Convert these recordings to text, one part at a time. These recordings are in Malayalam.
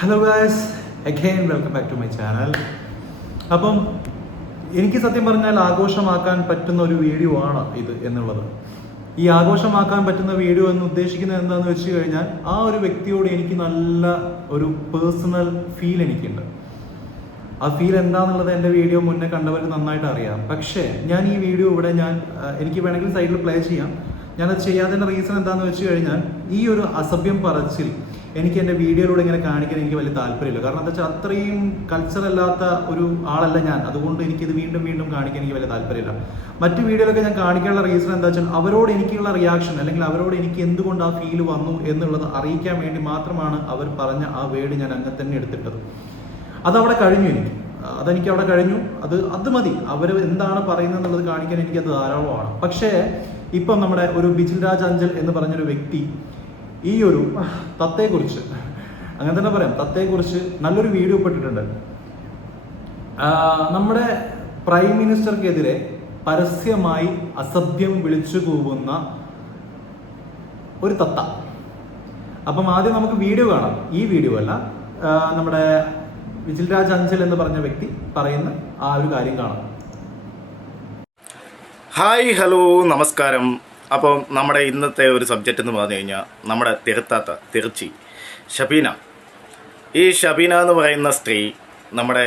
Hello guys, again welcome back to my channel. അപ്പം എനിക്ക് സത്യം പറഞ്ഞാൽ ആഘോഷമാക്കാൻ പറ്റുന്ന ഒരു വീഡിയോ ആണ് ഇത് എന്നുള്ളത്. ഈ ആഘോഷമാക്കാൻ പറ്റുന്ന വീഡിയോ എന്ന് ഉദ്ദേശിക്കുന്നത് എന്താണെന്ന് വെച്ച് കഴിഞ്ഞാൽ ആ ഒരു വ്യക്തിയോട് എനിക്ക് നല്ല ഒരു പേഴ്സണൽ ഫീൽ എനിക്കുണ്ട്. ആ ഫീൽ എന്താണെന്നുള്ളത് എൻ്റെ വീഡിയോ മുന്നേ കണ്ടവർക്ക് നന്നായിട്ട് അറിയാം. പക്ഷേ ഞാൻ ഈ വീഡിയോ ഇവിടെ എനിക്ക് വേണമെങ്കിൽ സൈഡിൽ പ്ലേ ചെയ്യാം. ഞാനത് ചെയ്യാത്തതിൻ്റെ റീസൺ എന്താണെന്ന് വെച്ച് കഴിഞ്ഞാൽ ഈ ഒരു അസഭ്യം പറച്ചിൽ എനിക്ക് എൻ്റെ വീഡിയോയിലൂടെ ഇങ്ങനെ കാണിക്കാൻ എനിക്ക് വലിയ താല്പര്യമില്ല. കാരണം എന്താ വെച്ചാൽ അത്രയും കൾച്ചറല്ലാത്ത ഒരു ആളല്ല ഞാൻ. അതുകൊണ്ട് എനിക്കിത് വീണ്ടും വീണ്ടും കാണിക്കാൻ എനിക്ക് വലിയ താല്പര്യമില്ല. മറ്റ് വീഡിയോയിലൊക്കെ ഞാൻ കാണിക്കാനുള്ള റീസൺ എന്താ വെച്ചാൽ അവരോട് എനിക്കുള്ള റിയാക്ഷൻ അല്ലെങ്കിൽ അവരോട് എനിക്ക് എന്തുകൊണ്ട് ആ ഫീൽ വന്നു എന്നുള്ളത് അറിയിക്കാൻ വേണ്ടി മാത്രമാണ് അവർ പറഞ്ഞ ആ വേർഡ് ഞാൻ അങ്ങനെ തന്നെ എടുത്തിട്ടത്. അതവിടെ കഴിഞ്ഞു. അതെനിക്ക് അവിടെ കഴിഞ്ഞു. അത് മതി. അവർ എന്താണ് പറയുന്നത് എന്നുള്ളത് കാണിക്കാൻ എനിക്കത് ധാരാളമാണ്. പക്ഷേ ഇപ്പം നമ്മുടെ ഒരു ബിജിൽ രാജ് അഞ്ചൽ എന്ന് പറഞ്ഞൊരു വ്യക്തി ഈ ഒരു തത്തയെക്കുറിച്ച്, അങ്ങനെ തന്നെ പറയാം, തത്തയെക്കുറിച്ച് നല്ലൊരു വീഡിയോ ഇട്ടിട്ടുണ്ട്. നമ്മുടെ പ്രൈം മിനിസ്റ്റർക്കെതിരെ പരസ്യമായി അസഭ്യം വിളിച്ചു കൂവുന്ന ഒരു തത്ത. അപ്പം ആദ്യം നമുക്ക് വീഡിയോ കാണാം. ഈ വീഡിയോ അല്ല, നമ്മുടെ ബിജിൽ രാജ് അഞ്ചൽ എന്ന് പറഞ്ഞ വ്യക്തി പറയുന്ന ആ ഒരു കാര്യം കാണാം. ഹായ്, ഹലോ, നമസ്കാരം. അപ്പോൾ നമ്മുടെ ഇന്നത്തെ ഒരു സബ്ജക്റ്റ് എന്ന് പറഞ്ഞു കഴിഞ്ഞാൽ നമ്മുടെ തിരുച്ചി ഷബീന. ഈ ഷബീന എന്ന് പറയുന്ന സ്ത്രീ നമ്മുടെ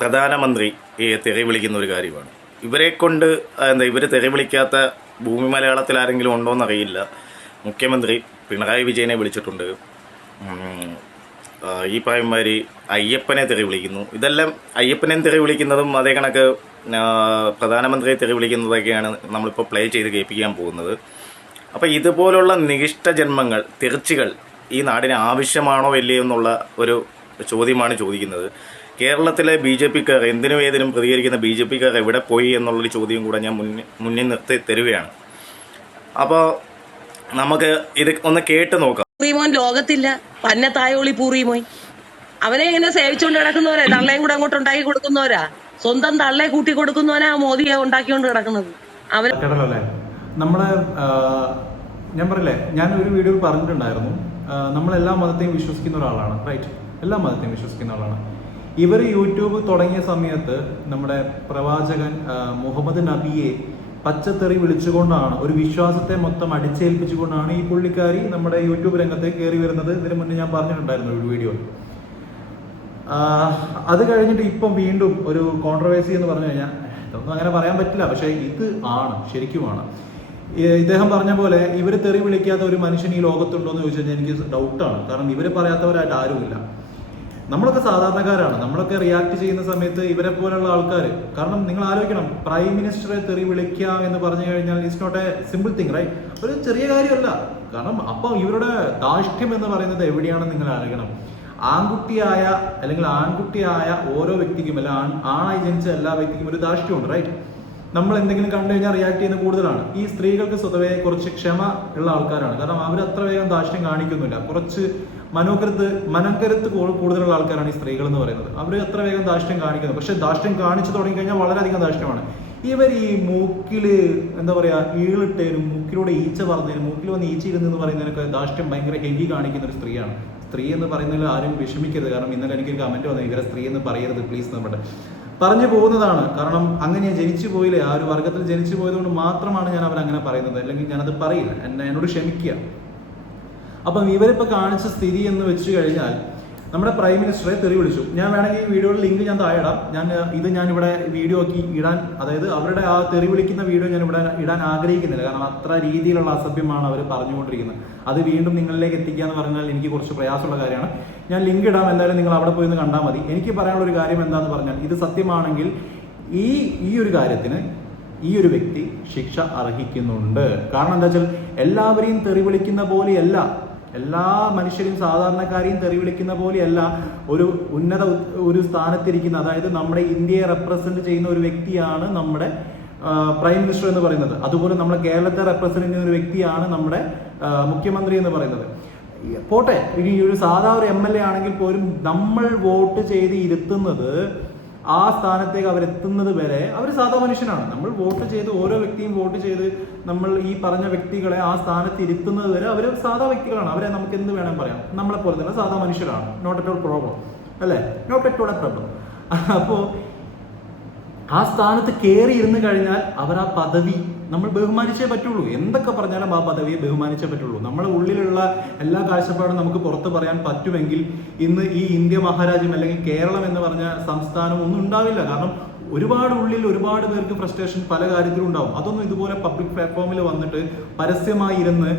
പ്രധാനമന്ത്രി തെറി വിളിക്കുന്ന ഒരു കാര്യമാണ്. ഇവരെ കൊണ്ട് ഇവർ തെറി വിളിക്കാത്ത ഭൂമി മലയാളത്തിൽ ആരെങ്കിലും ഉണ്ടോ എന്നറിയില്ല. മുഖ്യമന്ത്രി പിണറായി വിജയനെ വിളിച്ചിട്ടുണ്ട്. ഈ പറയുമാതിരി അയ്യപ്പനെ തെറി വിളിക്കുന്നു. ഇതെല്ലാം അയ്യപ്പനെ തെറി വിളിക്കുന്നതും അതേ കണക്ക് പ്രധാനമന്ത്രിയെ തെറി വിളിക്കുന്നതൊക്കെയാണ് നമ്മളിപ്പോൾ പ്ലേ ചെയ്ത് കേൾപ്പിക്കാൻ പോകുന്നത്. അപ്പോൾ ഇതുപോലുള്ള നികിഷ്ട ജന്മങ്ങൾ, തിർച്ചികൾ ഈ നാടിന് ആവശ്യമാണോ ഇല്ലയോ എന്നുള്ള ഒരു ചോദ്യമാണ് ചോദിക്കുന്നത്. കേരളത്തിലെ BJP-ക്കാർ, എന്തിനും ഏതിനും പ്രതികരിക്കുന്ന BJP-ക്കാർ എവിടെ പോയി എന്നുള്ളൊരു ചോദ്യം കൂടെ ഞാൻ മുന്നിൽ നിർത്തി തരുകയാണ്. അപ്പോൾ നമുക്ക് ഇത് ഒന്ന് കേട്ട് നോക്കാം. പൂറിമോൻ ലോകത്തില്ല, പന്ന തായോളി പൂറിമോൻ. അവനെ ഇങ്ങനെ സേവിച്ചുകൊണ്ട് കിടക്കുന്നവരാ, തള്ളയും കൂടെ അങ്ങോട്ട് ഉണ്ടാക്കി കൊടുക്കുന്നവരാ, സ്വന്തം തള്ളയെ കൂട്ടി കൊടുക്കുന്നവനാ മോദിയെ ഉണ്ടാക്കിക്കൊണ്ട് കിടക്കുന്നത്. കേട്ടല്ലോ. നമ്മളെ ഞാൻ പറയില്ലേ, ഞാൻ ഒരു വീഡിയോയിൽ പറഞ്ഞിട്ടുണ്ടായിരുന്നു, നമ്മളെല്ലാ മതത്തെയും വിശ്വസിക്കുന്ന ഒരാളാണ്, റൈറ്റ്? എല്ലാ മതത്തെയും വിശ്വസിക്കുന്ന ആളാണ്. ഇവർ യൂട്യൂബ് തുടങ്ങിയ സമയത്ത് നമ്മുടെ പ്രവാചകൻ മുഹമ്മദ് നബിയെ പച്ചത്തെറി വിളിച്ചുകൊണ്ടാണ്, ഒരു വിശ്വാസത്തെ മൊത്തം അടിച്ചേൽപ്പിച്ചുകൊണ്ടാണ് ഈ പുള്ളിക്കാരി നമ്മുടെ യൂട്യൂബ് രംഗത്തേക്ക് കയറി വരുന്നത്. ഇതിന് മുന്നേ ഞാൻ പറഞ്ഞിട്ടുണ്ടായിരുന്നു ഒരു വീഡിയോ. അത് കഴിഞ്ഞിട്ട് ഇപ്പം വീണ്ടും ഒരു കോൺട്രവേഴ്സി എന്ന് പറഞ്ഞു കഴിഞ്ഞാൽ ഇതൊന്നും അങ്ങനെ പറയാൻ പറ്റില്ല, പക്ഷേ ഇത് ആണ്, ശരിക്കുമാണ്. ഇദ്ദേഹം പറഞ്ഞ പോലെ ഇവർ തെറി വിളിക്കാത്ത ഒരു മനുഷ്യൻ ഈ ലോകത്തുണ്ടോ എന്ന് ചോദിച്ചു കഴിഞ്ഞാൽ എനിക്ക് ഡൗട്ടാണ്. കാരണം ഇവർ പറയാത്തവരായിട്ട് ആരുമില്ല. നമ്മളൊക്കെ സാധാരണക്കാരാണ്. നമ്മളൊക്കെ റിയാക്ട് ചെയ്യുന്ന സമയത്ത് ഇവരെ പോലുള്ള ആൾക്കാർ, കാരണം നിങ്ങൾ ആലോചിക്കണം, പ്രൈം മിനിസ്റ്ററെ തെറി വിളിക്കുക എന്ന് പറഞ്ഞു കഴിഞ്ഞാൽ it's not a simple thing, right? ഒരു ചെറിയ കാര്യമല്ല. കാരണം അപ്പം ഇവരുടെ ധാർഷ്ട്യം എന്ന് പറയുന്നത് എവിടെയാണെന്ന് നിങ്ങൾ ആലോചിക്കണം. ആൺകുട്ടിയായ ഓരോ വ്യക്തിക്കും, അല്ല ആണായി ജനിച്ച എല്ലാ വ്യക്തിക്കും ഒരു ധാർഷ്ട്യമുണ്ട്, റൈറ്റ്? നമ്മൾ എന്തെങ്കിലും കണ്ടു കഴിഞ്ഞാൽ റിയാക്ട് ചെയ്യുന്നത് കൂടുതലാണ്. ഈ സ്ത്രീകൾക്ക് സ്വതവേ കുറച്ച് ക്ഷമ ഉള്ള ആൾക്കാരാണ്. കാരണം അവർ അത്ര വേഗം ധാർഷ്ട്യം കാണിക്കുന്നില്ല. കുറച്ച് മനക്കരുത്ത് കൂടുതലുള്ള ആൾക്കാരാണ് ഈ സ്ത്രീകൾ എന്ന് പറയുന്നത്. അവർ അത്ര വേഗം ധാർഷ്ട്യം കാണിക്കുന്നത്. പക്ഷെ ധാർഷ്ട്യം കാണിച്ചു തുടങ്ങിക്കഴിഞ്ഞാൽ വളരെയധികം ധാർഷ്ട്യമാണ്. ഇവർ ഈ മൂക്കിൽ എന്താ പറയുക, ഈളിട്ടേനും മൂക്കിലൂടെ ഈച്ച പറഞ്ഞതിനും മൂക്കിൽ വന്ന് ഈച്ച ഇരുന്നെന്ന് പറയുന്നതിനൊക്കെ ധാർഷ്ട്യം ഭയങ്കര ഹെവി കാണിക്കുന്ന ഒരു സ്ത്രീയാണ്. സ്ത്രീ എന്ന് പറയുന്നതിൽ ആരും വിഷമിക്കരുത്. കാരണം ഇന്നലെ എനിക്കൊരു കമന്റ് വന്നു, ഇവരെ സ്ത്രീ എന്ന് പറയരുത് പ്ലീസ്. നമ്മുടെ പറഞ്ഞു പോകുന്നതാണ്. കാരണം അങ്ങനെ ജനിച്ചു പോയില്ലേ, ആ ഒരു വർഗത്തിൽ ജനിച്ചു പോയതുകൊണ്ട് മാത്രമാണ് ഞാൻ അവരങ്ങനെ പറയുന്നത്. അല്ലെങ്കിൽ ഞാനത് പറയില്ല. എന്നോട് ക്ഷമിക്കുക. അപ്പം ഇവരിപ്പോൾ കാണിച്ച സ്ഥിതി എന്ന് വെച്ച് കഴിഞ്ഞാൽ നമ്മുടെ പ്രൈം മിനിസ്റ്ററെ തെറി വിളിച്ചു. ഞാൻ വേണമെങ്കിൽ ഈ വീഡിയോയുടെ ലിങ്ക് ഞാൻ താഴെ ഇടാം. ഞാനിവിടെ വീഡിയോ ആക്കി ഇടാൻ, അതായത് അവരുടെ ആ തെറി വിളിക്കുന്ന വീഡിയോ ഞാൻ ഇവിടെ ഇടാൻ ആഗ്രഹിക്കുന്നില്ല. കാരണം അത്ര രീതിയിലുള്ള അസഭ്യമാണ് അവർ പറഞ്ഞുകൊണ്ടിരിക്കുന്നത്. അത് വീണ്ടും നിങ്ങളിലേക്ക് എത്തിക്കുക എന്ന് പറഞ്ഞാൽ എനിക്ക് കുറച്ച് പ്രയാസമുള്ള കാര്യമാണ്. ഞാൻ ലിങ്ക് ഇടാം, എന്തായാലും നിങ്ങൾ അവിടെ പോയി ഒന്ന് കണ്ടാൽ മതി. എനിക്ക് പറയാനുള്ള ഒരു കാര്യം എന്താണെന്ന് പറഞ്ഞാൽ, ഇത് സത്യമാണെങ്കിൽ ഈ ഒരു കാര്യത്തിന് ഈ ഒരു വ്യക്തി ശിക്ഷ അർഹിക്കുന്നുണ്ട്. കാരണം എന്താ വെച്ചാൽ എല്ലാവരെയും തെറി വിളിക്കുന്ന പോലെയല്ല, എല്ലാ മനുഷ്യരെയും സാധാരണക്കാരെയും തെറി വിളിക്കുന്ന പോലെയല്ല ഒരു സ്ഥാനത്തിരിക്കുന്ന, അതായത് നമ്മുടെ ഇന്ത്യയെ റെപ്രസെന്റ് ചെയ്യുന്ന ഒരു വ്യക്തിയാണ് നമ്മുടെ പ്രൈം മിനിസ്റ്റർ എന്ന് പറയുന്നത്. അതുപോലെ നമ്മുടെ കേരളത്തെ റെപ്രസെന്റ് ചെയ്യുന്ന ഒരു വ്യക്തിയാണ് നമ്മുടെ മുഖ്യമന്ത്രി എന്ന് പറയുന്നത്. പോട്ടെ, ഇനി ഒരു സാധാ ഒരു MLA ആണെങ്കിൽ പോലും നമ്മൾ വോട്ട് ചെയ്ത് ഇരുത്തുന്നത് ആ സ്ഥാനത്തേക്ക് അവരെത്തുന്നത് വരെ അവർ സാധാ മനുഷ്യനാണ്. നമ്മൾ വോട്ട് ചെയ്ത് ഓരോ വ്യക്തിയും വോട്ട് ചെയ്ത് നമ്മൾ ഈ പറഞ്ഞ വ്യക്തികളെ ആ സ്ഥാനത്ത് ഇരുത്തുന്നത് വരെ അവർ സാധാ വ്യക്തികളാണ്. അവരെ നമുക്ക് എന്ത് വേണം പറയാം, നമ്മളെ പോലെ തന്നെ സാധാ മനുഷ്യരാണ്. നോട്ട് അറ്റ് ഓൾ പ്രോബ്ലം അല്ലേ, not at all a problem. അപ്പോൾ ആ സ്ഥാനത്ത് കയറി ഇരുന്ന് കഴിഞ്ഞാൽ അവർ ആ പദവി നമ്മൾ ബഹുമാനിച്ചേ പറ്റുള്ളൂ. എന്തൊക്കെ പറഞ്ഞാലും ആ പദവിയെ ബഹുമാനിച്ചേ പറ്റുള്ളൂ. നമ്മുടെ ഉള്ളിലുള്ള എല്ലാ കാഴ്ചപ്പാടും നമുക്ക് പുറത്ത് പറയാൻ പറ്റുമെങ്കിൽ ഇന്ന് ഈ ഇന്ത്യ മഹാരാജ്യം അല്ലെങ്കിൽ കേരളം എന്ന് പറഞ്ഞ സംസ്ഥാനം ഒന്നും ഉണ്ടാവില്ല. കാരണം ഒരുപാട് പേർക്ക് ഫ്രസ്ട്രേഷൻ പല കാര്യത്തിലും ഉണ്ടാവും. അതൊന്നും ഇതുപോലെ പബ്ലിക് പ്ലാറ്റ്ഫോമിൽ വന്നിട്ട് പരസ്യമായി ഇരുന്ന്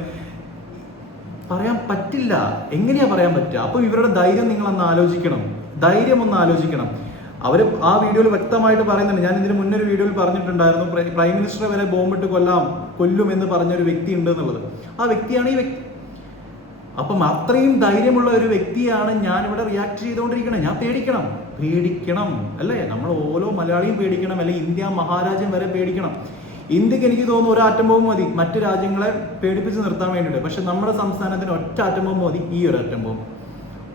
പറയാൻ പറ്റില്ല. എങ്ങനെയാ പറയാൻ പറ്റുക? അപ്പൊ ഇവരുടെ ധൈര്യം നിങ്ങളൊന്ന് ആലോചിക്കണം, ധൈര്യം ഒന്ന് ആലോചിക്കണം. അവർ ആ വീഡിയോയിൽ വ്യക്തമായിട്ട് പറയുന്നുണ്ട്. ഞാൻ ഇതിന് മുന്നൊരു വീഡിയോയിൽ പറഞ്ഞിട്ടുണ്ടായിരുന്നു, പ്രൈം മിനിസ്റ്ററെ വരെ ബോംബിട്ട് കൊല്ലും എന്ന് പറഞ്ഞൊരു വ്യക്തി ഉണ്ട് എന്നുള്ളത്. ആ വ്യക്തിയാണ് ഈ വ്യക്തി. അപ്പം അത്രയും ധൈര്യമുള്ള ഒരു വ്യക്തിയാണ് ഞാൻ ഇവിടെ റിയാക്ട് ചെയ്തുകൊണ്ടിരിക്കുന്നത്. ഞാൻ പേടിക്കണം അല്ലേ? നമ്മൾ ഓരോ മലയാളിയും പേടിക്കണം, അല്ലെങ്കിൽ ഇന്ത്യ മഹാരാജ്യം വരെ പേടിക്കണം. ഇന്ത്യക്ക് എനിക്ക് തോന്നുന്നു ഒരു ആറ്റം ബോംബ് മതി മറ്റു രാജ്യങ്ങളെ പേടിപ്പിച്ച് നിർത്താൻ വേണ്ടിയിട്ട്. പക്ഷെ നമ്മുടെ സംസ്ഥാനത്തിന് ഒറ്റ ആറ്റം ബോംബ് മതി, ഈ ഒരു ആറ്റം ബോംബ്.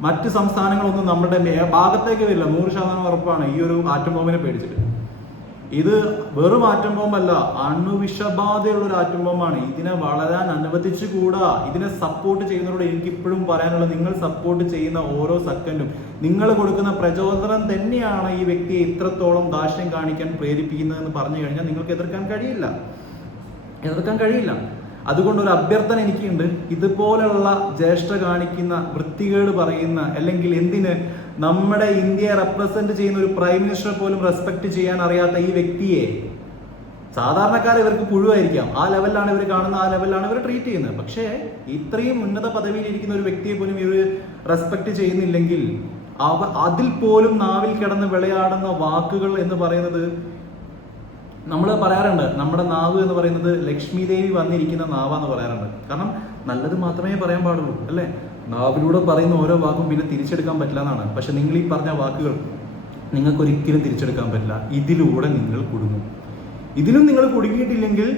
മറ്റ് സംസ്ഥാനങ്ങളൊന്നും നമ്മുടെ ഭാഗത്തേക്ക് വരില്ല, 100% ഉറപ്പാണ് ഈ ഒരു ആറ്റം ബോംബിനെ പേടിച്ചിട്ട്. ഇത് വെറും ആറ്റം ബോംബല്ല, അണുവിഷബാധയുള്ള ഒരു ആറ്റം ബോംബാണ്. ഇതിനെ വളരാൻ അനുവദിച്ചുകൂടാ. ഇതിനെ സപ്പോർട്ട് ചെയ്യുന്നവരോട് എനിക്ക് ഇപ്പോഴും പറയാനുള്ളത്, നിങ്ങൾ സപ്പോർട്ട് ചെയ്യുന്ന ഓരോ സെക്കൻഡും നിങ്ങൾ കൊടുക്കുന്ന പ്രചോദനം തന്നെയാണ് ഈ വ്യക്തിയെ ഇത്രത്തോളം ദാഷ്ട്യം കാണിക്കാൻ പ്രേരിപ്പിക്കുന്നതെന്ന് പറഞ്ഞു കഴിഞ്ഞാൽ നിങ്ങൾക്ക് എതിർക്കാൻ കഴിയില്ല. അതുകൊണ്ട് ഒരു അഭ്യർത്ഥന എനിക്കുണ്ട്, ഇതുപോലുള്ള ജ്യേഷ്ഠ കാണിക്കുന്ന, വൃത്തികേട് പറയുന്ന, അല്ലെങ്കിൽ എന്തിന് നമ്മുടെ ഇന്ത്യയെ റെപ്രസെന്റ് ചെയ്യുന്ന ഒരു പ്രൈം മിനിസ്റ്ററെ പോലും റെസ്പെക്ട് ചെയ്യാൻ അറിയാത്ത ഈ വ്യക്തിയെ, സാധാരണക്കാർ ഇവർക്ക് പുഴുവായിരിക്കാം, ആ ലെവലിലാണ് ഇവർ കാണുന്ന, ആ ലെവലിലാണ് ഇവർ ട്രീറ്റ് ചെയ്യുന്നത്. പക്ഷേ ഇത്രയും ഉന്നത പദവിയിൽ ഇരിക്കുന്ന ഒരു വ്യക്തിയെ പോലും ഇവർ റെസ്പെക്ട് ചെയ്യുന്നില്ലെങ്കിൽ അതിൽ പോലും നാവിൽ കിടന്ന് വിളയാടുന്ന വാക്കുകൾ എന്ന് പറയുന്നത്, നമ്മൾ പറയാറുണ്ട് നമ്മുടെ നാവ് എന്ന് പറയുന്നത് ലക്ഷ്മി ദേവി വന്നിരിക്കുന്ന നാവാന്ന് പറയാറുണ്ട്. കാരണം നല്ലത് മാത്രമേ പറയാൻ പാടുള്ളൂ അല്ലേ? നാവിലൂടെ പറയുന്ന ഓരോ വാക്കും പിന്നെ തിരിച്ചെടുക്കാൻ പറ്റില്ല എന്നാണ്. പക്ഷെ നിങ്ങൾ ഈ പറഞ്ഞ വാക്കുകൾ നിങ്ങൾക്ക് ഒരിക്കലും തിരിച്ചെടുക്കാൻ പറ്റില്ല. ഇതിലൂടെ നിങ്ങൾ കുടുങ്ങും. ഇതിലും നിങ്ങൾ കുടുങ്ങിയിട്ടില്ലെങ്കിൽ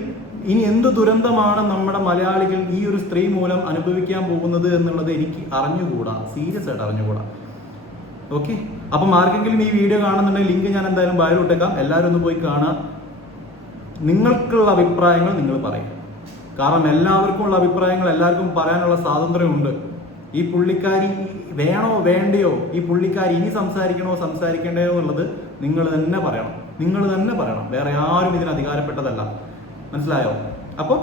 ഇനി എന്ത് ദുരന്തമാണ് നമ്മുടെ മലയാളികൾ ഈ ഒരു സ്ത്രീ മൂലം അനുഭവിക്കാൻ പോകുന്നത് എന്നുള്ളത് എനിക്ക് അറിഞ്ഞുകൂടാ, സീരിയസ് ആയിട്ട് അറിഞ്ഞുകൂടാ. ഓക്കെ, അപ്പം ആർക്കെങ്കിലും ഈ വീഡിയോ കാണുന്നുണ്ടെങ്കിൽ ലിങ്ക് ഞാൻ എന്തായാലും ബയോയിലിട്ടേക്കാം. എല്ലാവരും ഒന്ന് പോയി കാണാം. നിങ്ങൾക്കുള്ള അഭിപ്രായങ്ങൾ നിങ്ങൾ പറയും. കാരണം എല്ലാവർക്കും ഉള്ള അഭിപ്രായങ്ങൾ എല്ലാവർക്കും പറയാനുള്ള സ്വാതന്ത്ര്യമുണ്ട്. ഈ പുള്ളിക്കാരി വേണോ വേണ്ടയോ, ഈ പുള്ളിക്കാരി ഇനി സംസാരിക്കേണ്ടയോ എന്നുള്ളത് നിങ്ങൾ തന്നെ പറയണം. വേറെ ആരും ഇതിന് അധികാരപ്പെട്ടതല്ല. മനസ്സിലായോ? അപ്പോൾ